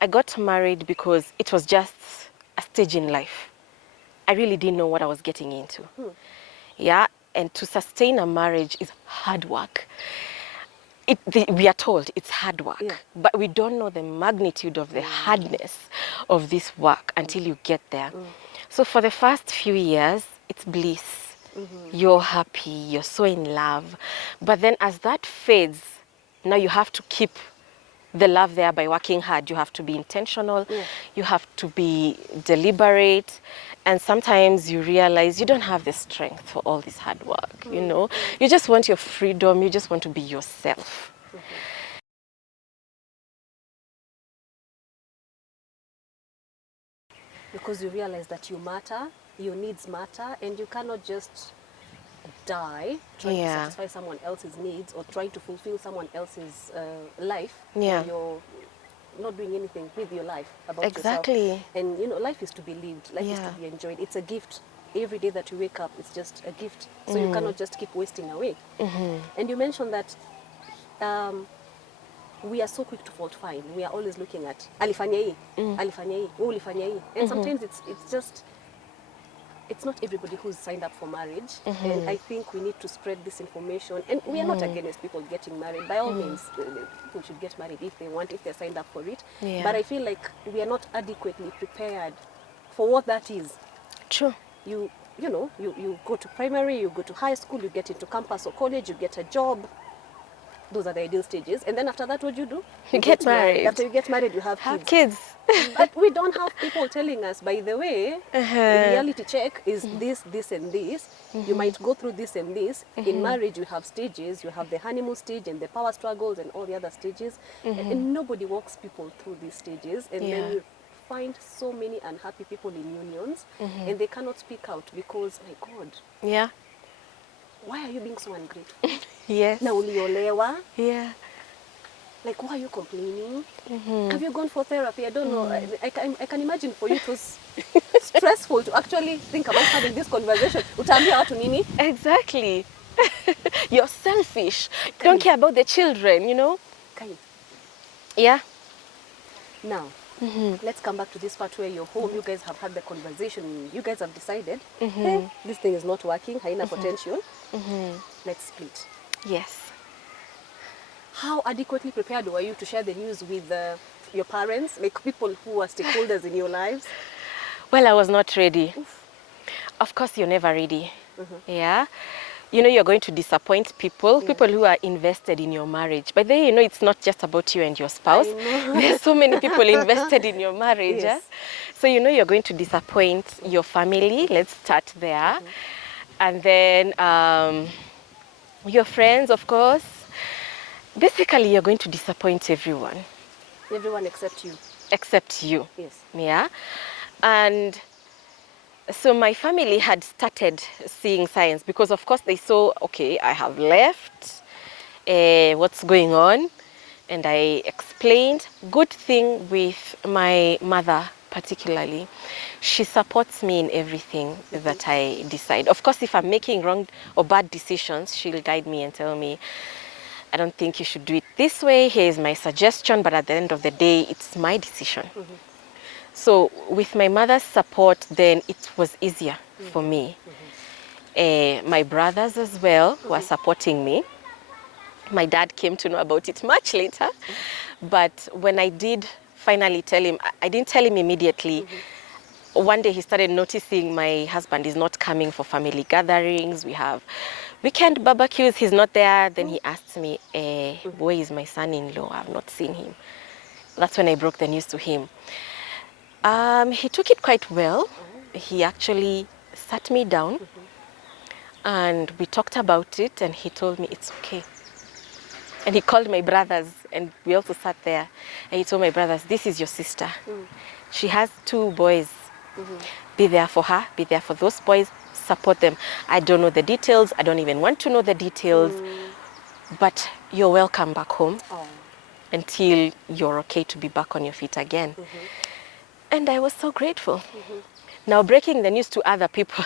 I got married because it was just a stage in life. I really didn't know what I was getting into. Yeah, and to sustain a marriage is hard work. We are told it's hard work, but we don't know the magnitude of the hardness of this work until you get there. So for the first few years, it's bliss. You're happy, you're so in love. But then as that fades, now you have to keep the love there by working hard. You have to be intentional, you have to be deliberate, and sometimes you realize you don't have the strength for all this hard work, you know. You just want your freedom, you just want to be yourself. Because you realize that you matter, your needs matter, and you cannot just die trying to satisfy someone else's needs or trying to fulfill someone else's life. And you're not doing anything with your life about yourself. And you know, life is to be lived, life is to be enjoyed. It's a gift. Every day that you wake up, it's just a gift. So you cannot just keep wasting away. And you mentioned that we are so quick to fault find. We are always looking at alifanya hii, alifanya hii, ulifanya hii. And sometimes it's just, it's not everybody who's signed up for marriage. And I think we need to spread this information. And we are not against people getting married. By all means, people should get married if they want, if they're signed up for it. But I feel like we are not adequately prepared for what that is. True. You know, you go to primary, you go to high school, you get into campus or college, you get a job. Those are the ideal stages. And then after that, what do? You get married. After you get married, you have kids. But we don't have people telling us, by the way, reality check is this, this, and this. You might go through this and this. In marriage, you have stages. You have the honeymoon stage and the power struggles and all the other stages. And nobody walks people through these stages. And then you find so many unhappy people in unions, and they cannot speak out because, my God. Yeah. Why are you being so ungrateful? Yes. Na uliolewa. Yeah. Like, why are you complaining? Have you gone for therapy? I don't know. I can imagine for you it was stressful to actually think about having this conversation. Utaambia watu nini? Exactly. You're selfish. You don't care about the children, you know? Yeah. Now, let's come back to this part where you're home. You guys have had the conversation. You guys have decided, hey, this thing is not working, haina potential. Let's split. Yes. How adequately prepared were you to share the news with your parents, like people who are stakeholders in your lives? Well, I was not ready. Of course, you're never ready. Yeah. You know, you're going to disappoint people, people who are invested in your marriage. But then, you know, it's not just about you and your spouse. There's so many people invested in your marriage. Yeah? So, you know, you're going to disappoint your family. Let's start there. And then your friends, of course. Basically, you're going to disappoint everyone. Everyone except you. Except you. Yes. Yeah. And so my family had started seeing signs because, of course, they saw, okay, I have left, what's going on? And I explained. Good thing with my mother particularly, she supports me in everything that I decide. Of course, if I'm making wrong or bad decisions, she'll guide me and tell me, I don't think you should do it this way. Here's my suggestion, but at the end of the day, it's my decision. So with my mother's support, then it was easier for me. My brothers as well were supporting me. My dad came to know about it much later. But when I did finally tell him, I didn't tell him immediately. One day he started noticing my husband is not coming for family gatherings. We have weekend barbecues, he's not there. Then he asked me, where is my son-in-law? I've not seen him. That's when I broke the news to him. He took it quite well. He actually sat me down and we talked about it, and he told me it's okay. And he called my brothers, and we also sat there. And he told my brothers, this is your sister. She has 2 boys. Be there for her, be there for those boys, support them. I don't know the details. I don't even want to know the details. But you're welcome back home until you're okay to be back on your feet again. And I was so grateful. Now, breaking the news to other people,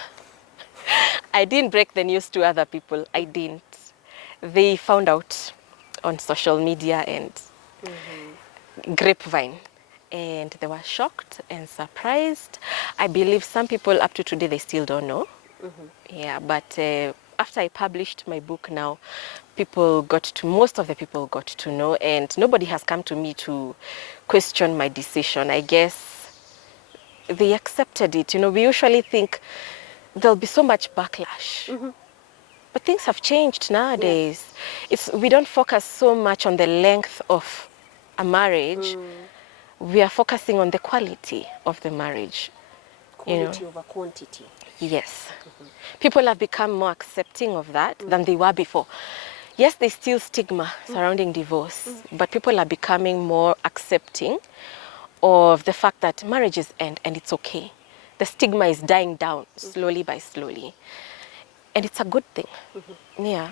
I didn't break the news to other people. I didn't. They found out on social media and grapevine. and they were shocked and surprised. I believe some people up to today, they still don't know. Yeah, but after I published my book now, most of the people got to know, and nobody has come to me to question my decision. I guess they accepted it. You know, we usually think there'll be so much backlash. But things have changed nowadays. We don't focus so much on the length of a marriage. We are focusing on the quality of the marriage. Quality over quantity. Yes. People have become more accepting of that than they were before. Yes, there's still stigma surrounding divorce, but people are becoming more accepting of the fact that marriages end and it's okay. The stigma is dying down slowly by slowly. And it's a good thing. Yeah.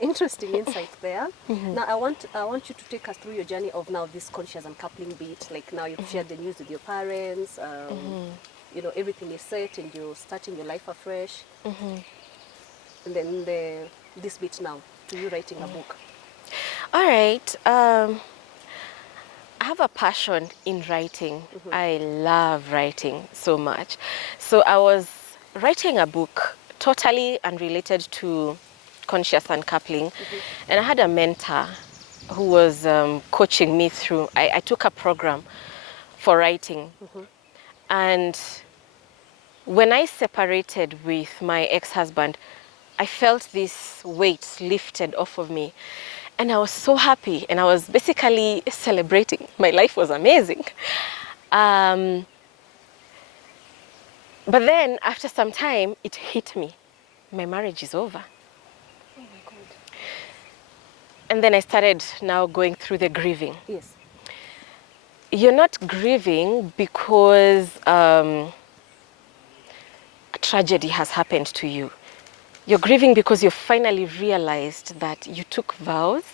Interesting insight there. Now I want you to take us through your journey of now this conscious uncoupling bit. Like now you've shared the news with your parents. You know, everything is set and you're starting your life afresh. And then this bit now to you writing a book. All right. I have a passion in writing. I love writing so much. So I was writing a book totally unrelated to conscious uncoupling. And I had a mentor who was coaching me through. I took a program for writing. And when I separated with my ex-husband, I felt this weight lifted off of me. And I was so happy, and I was basically celebrating. My life was amazing. But then, after some time, it hit me. My marriage is over. Oh my God. And then I started now going through the grieving. Yes. You're not grieving because a tragedy has happened to you. You're grieving because you finally realized that you took vows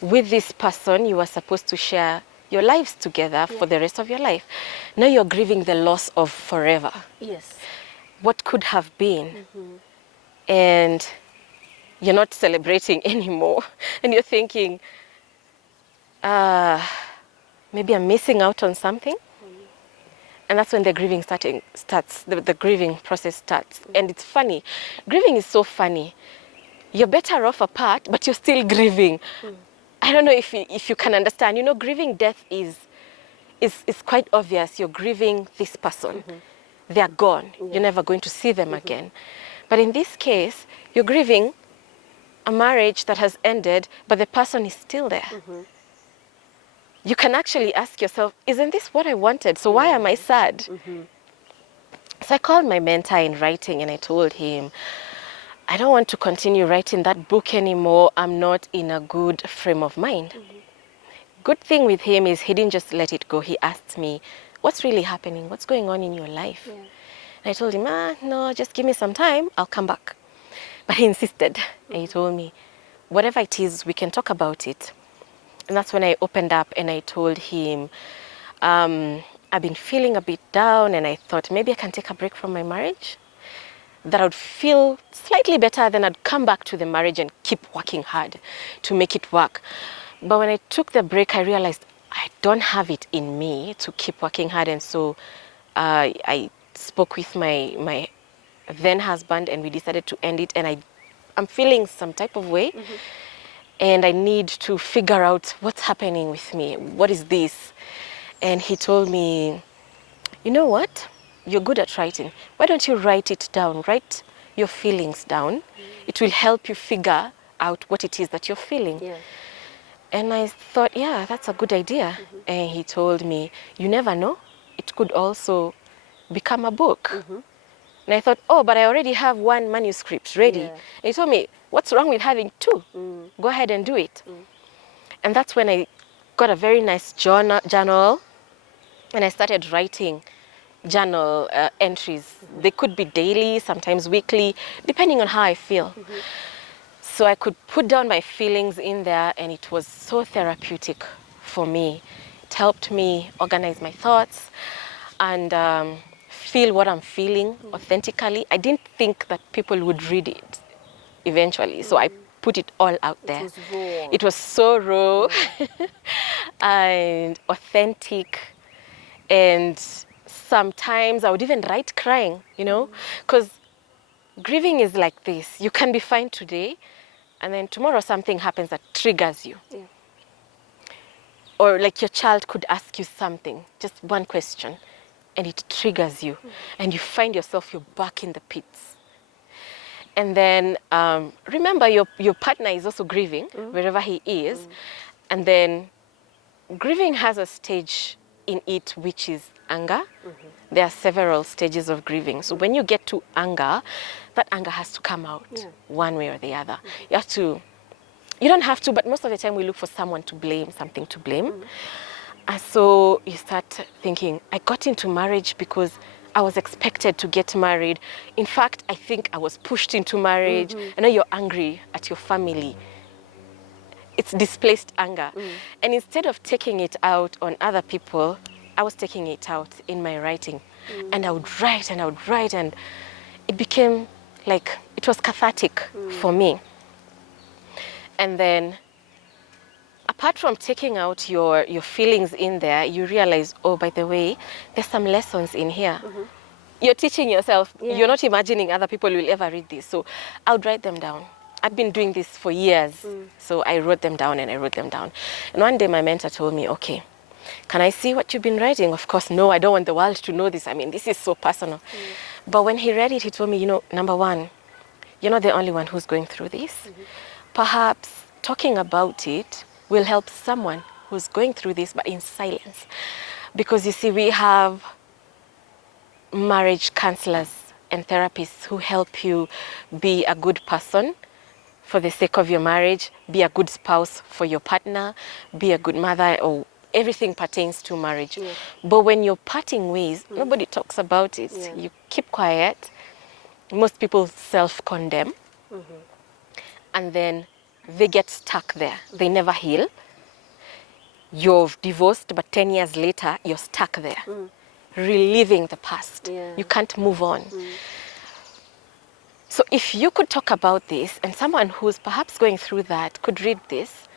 with this person. You were supposed to share your lives together for the rest of your life. Now you're grieving the loss of forever. Yes. What could have been. And you're not celebrating anymore. And you're thinking, maybe I'm missing out on something. And that's when the grieving starts, the grieving process starts. And it's funny. Grieving is so funny. You're better off apart, but you're still grieving. I don't know if you can understand. You know, grieving death is quite obvious. You're grieving this person. They're gone. You're never going to see them again. But in this case, you're grieving a marriage that has ended, but the person is still there. You can actually ask yourself, isn't this what I wanted? So why am I sad? So I called my mentor in writing and I told him, I don't want to continue writing that book anymore. I'm not in a good frame of mind. Good thing with him is he didn't just let it go. He asked me, what's really happening? What's going on in your life? And I told him, no, just give me some time. I'll come back. But he insisted. And he told me, whatever it is, we can talk about it. And that's when I opened up and I told him, I've been feeling a bit down and I thought maybe I can take a break from my marriage. That I would feel slightly better, then I'd come back to the marriage and keep working hard to make it work. But when I took the break, I realized I don't have it in me to keep working hard. And so I spoke with my then husband and we decided to end it. And I'm feeling some type of way. And I need to figure out what's happening with me. What is this? And he told me, you know what? You're good at writing. Why don't you write it down? Write your feelings down. It will help you figure out what it is that you're feeling. And I thought, yeah, that's a good idea. And he told me, you never know. It could also become a book. And I thought, oh, but I already have one manuscript ready. And he told me, what's wrong with having two? Go ahead and do it. And that's when I got a very nice journal and I started writing journal entries. They could be daily, sometimes weekly, depending on how I feel. So I could put down my feelings in there and it was so therapeutic for me. It helped me organize my thoughts and feel what I'm feeling authentically. I didn't think that people would read it eventually. So I put it all out there. It was raw. It was so raw and authentic. And sometimes I would even write crying, you know, because grieving is like this. You can be fine today, and then tomorrow something happens that triggers you. Yeah. Or like your child could ask you something, just one question, and it triggers you. And you find yourself, you're back in the pits. And then remember, your partner is also grieving wherever he is. And then grieving has a stage in it, which is anger. There are several stages of grieving. So when you get to anger, that anger has to come out one way or the other. You don't have to, but most of the time we look for someone to blame, something to blame. And so you start thinking, I got into marriage because I was expected to get married. In fact, I think I was pushed into marriage. I know you're angry at your family. It's displaced anger. And instead of taking it out on other people, I was taking it out in my writing. And I would write and I would write, and it became like, it was cathartic for me. And then apart from taking out your feelings in there, you realize, oh, by the way, there's some lessons in here. You're teaching yourself. You're not imagining other people will ever read this. So I would write them down. I've been doing this for years. So I wrote them down and I wrote them down. And one day my mentor told me, okay, can I see what you've been writing? Of course, no, I don't want the world to know this. I mean, this is so personal. But when he read it, he told me, you know, number one, you're not the only one who's going through this. Perhaps talking about it will help someone who's going through this, but in silence. Because you see, we have marriage counselors and therapists who help you be a good person for the sake of your marriage, be a good spouse for your partner, be a good mother, or everything pertains to marriage. But when you're parting ways, nobody talks about it. You keep quiet. Most people self-condemn. And then they get stuck there. They never heal. You've divorced, but 10 years later, you're stuck there, reliving the past. You can't move on. So if you could talk about this, and someone who's perhaps going through that could read this,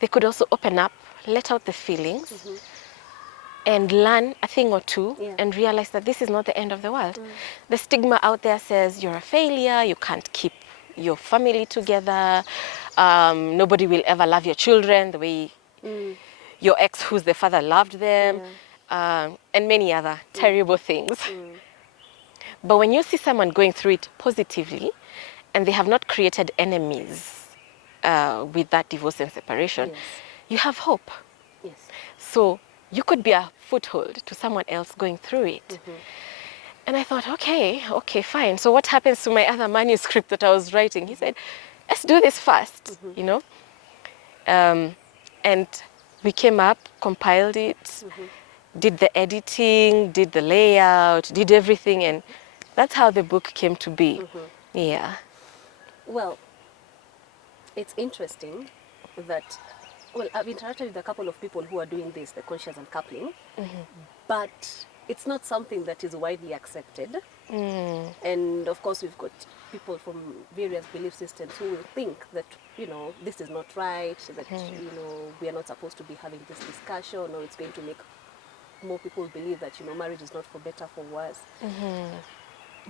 they could also open up, let out the feelings, and learn a thing or two, and realize that this is not the end of the world. The stigma out there says you're a failure, you can't keep your family together, nobody will ever love your children the way your ex who's the father loved them, and many other terrible things. But when you see someone going through it positively, and they have not created enemies with that divorce and separation, you have hope. So you could be a foothold to someone else going through it. And I thought, okay, fine. So what happens to my other manuscript that I was writing? He said, let's do this first, you know. And we came up, compiled it, did the editing, did the layout, did everything, and that's how the book came to be. Yeah. Well, it's interesting that, well, I've interacted with a couple of people who are doing this, the conscious uncoupling, but it's not something that is widely accepted. And of course, we've got people from various belief systems who will think that, you know, this is not right, that, you know, we are not supposed to be having this discussion, or it's going to make more people believe that, you know, marriage is not for better, for worse.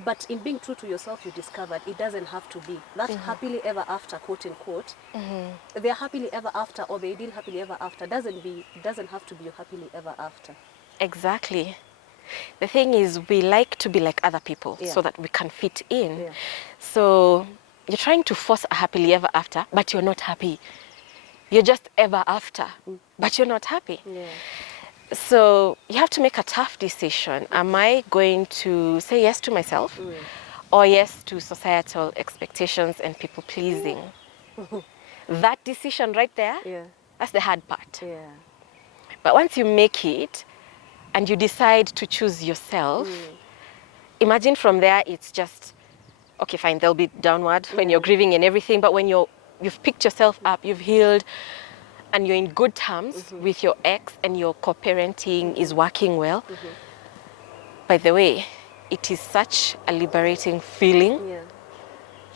But in being true to yourself, you discovered it doesn't have to be. That happily ever after, quote unquote, they're happily ever after, or they did happily ever after, doesn't have to be your happily ever after. Exactly. The thing is, we like to be like other people so that we can fit in. So you're trying to force a happily ever after, but you're not happy. You're just ever after, but you're not happy. So you have to make a tough decision. Am I going to say yes to myself or yes to societal expectations and people pleasing? That decision right there, that's the hard part. But once you make it and you decide to choose yourself, imagine from there it's just, okay, fine, there'll be downward when you're grieving and everything, but when you've picked yourself up, you've healed, and you're in good terms with your ex and your co-parenting is working well, by the way, it is such a liberating feeling.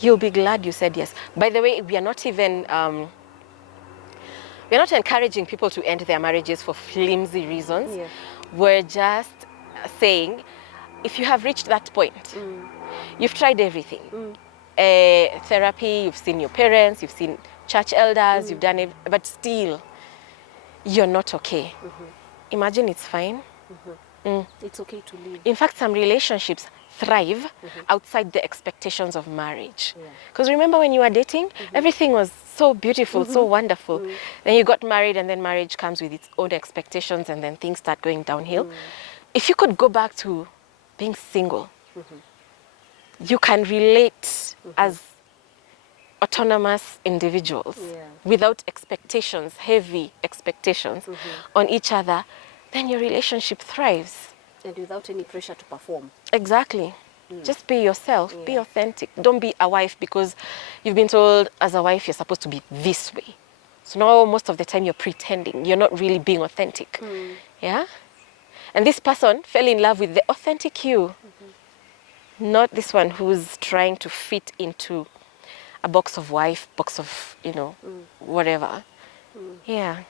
You'll be glad you said yes. By the way, we are not even we're not encouraging people to end their marriages for flimsy reasons. Yeah. We're just saying, if you have reached that point, you've tried everything. Therapy, you've seen your parents, you've seen church elders, you've done it, but still, you're not okay. Imagine it's fine. It's okay to leave. In fact, some relationships thrive outside the expectations of marriage. Because remember when you were dating, everything was so beautiful, so wonderful. Then you got married, and then marriage comes with its own expectations, and then things start going downhill. If you could go back to being single, you can relate as autonomous individuals without expectations, heavy expectations on each other, then your relationship thrives. And without any pressure to perform. Exactly. Just be yourself, be authentic. Don't be a wife because you've been told as a wife you're supposed to be this way. So now most of the time you're pretending. You're not really being authentic. Yeah? And this person fell in love with the authentic you, not this one who's trying to fit into a box of wife, box of, whatever. Yeah.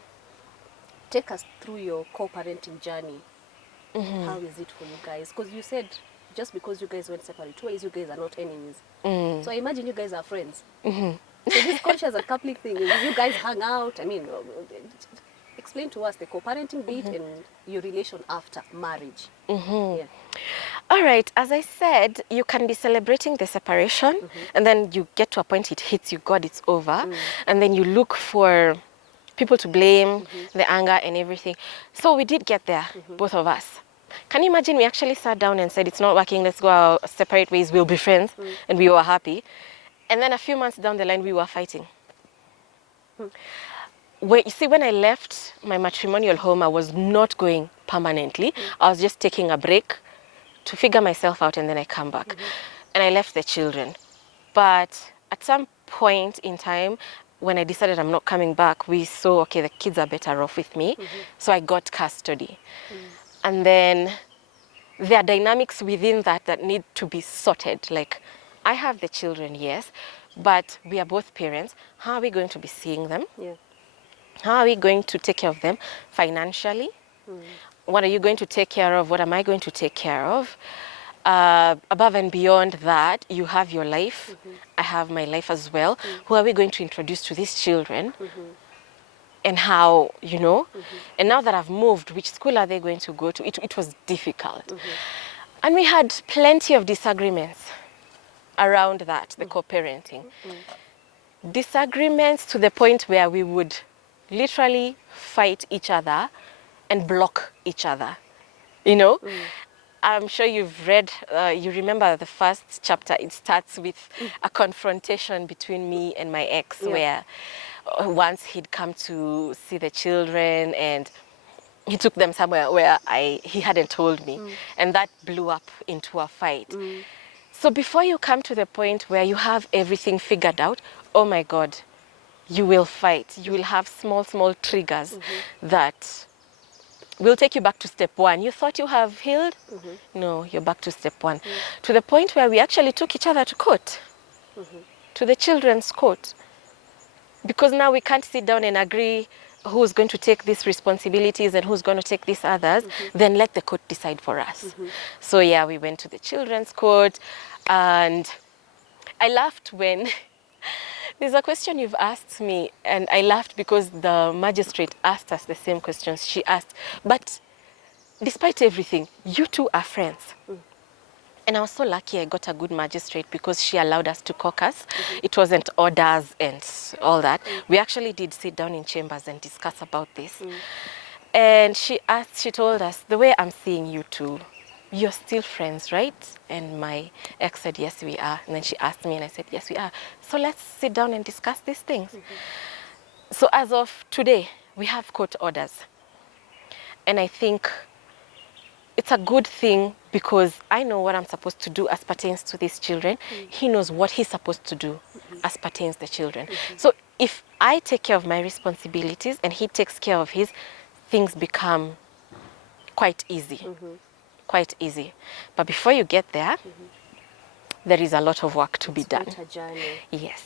Take us through your co-parenting journey. How is it for you guys? Because you said just because you guys went separate ways, you guys are not enemies. So I imagine you guys are friends. So this conscious uncoupling thing, you guys hang out. I mean, explain to us the co-parenting bit and your relation after marriage. Yeah. All right, as I said, you can be celebrating the separation, and then you get to a point it hits you, God, it's over, and then you look for people to blame, the anger and everything. So we did get there, both of us. Can you imagine we actually sat down and said, it's not working, let's go our separate ways, we'll be friends, and we were happy. And then a few months down the line, we were fighting. You see, when I left my matrimonial home, I was not going permanently. I was just taking a break to figure myself out, and then I come back. And I left the children. But at some point in time, when I decided I'm not coming back, we saw, okay, the kids are better off with me. So I got custody. And then there are dynamics within that need to be sorted. Like, I have the children, yes, but we are both parents. How are we going to be seeing them? Yeah. How are we going to take care of them financially? What are you going to take care of? What am I going to take care of? Above and beyond that, you have your life. I have my life as well. Who are we going to introduce to these children? And how, And now that I've moved, which school are they going to go to? It was difficult. And we had plenty of disagreements around that, the co-parenting. Disagreements to the point where we would literally fight each other and block each other, I'm sure you've read, you remember the first chapter, it starts with a confrontation between me and my ex, where once he'd come to see the children and he took them somewhere where he hadn't told me, and that blew up into a fight. So before you come to the point where you have everything figured out, oh my God, you will fight. You will have small triggers that will take you back to step one. You thought you have healed? No, you're back to step one. To the point where we actually took each other to court, to the children's court. Because now we can't sit down and agree who's going to take these responsibilities and who's going to take these others, then let the court decide for us. So yeah, we went to the children's court, and I laughed when there's a question you've asked me, and I laughed because the magistrate asked us the same questions she asked. But despite everything, you two are friends. And I was so lucky I got a good magistrate because she allowed us to caucus. It wasn't orders and all that. We actually did sit down in chambers and discuss about this. And she told us, the way I'm seeing you two, you're still friends, right? And my ex said, yes, we are. And then she asked me and I said, yes, we are. So let's sit down and discuss these things. So as of today, we have court orders. And I think it's a good thing because I know what I'm supposed to do as pertains to these children. He knows what he's supposed to do as pertains the children. So if I take care of my responsibilities and he takes care of his, things become quite easy. Quite easy. But before you get there, there is a lot of work to be It's done. quite a journey. Yes.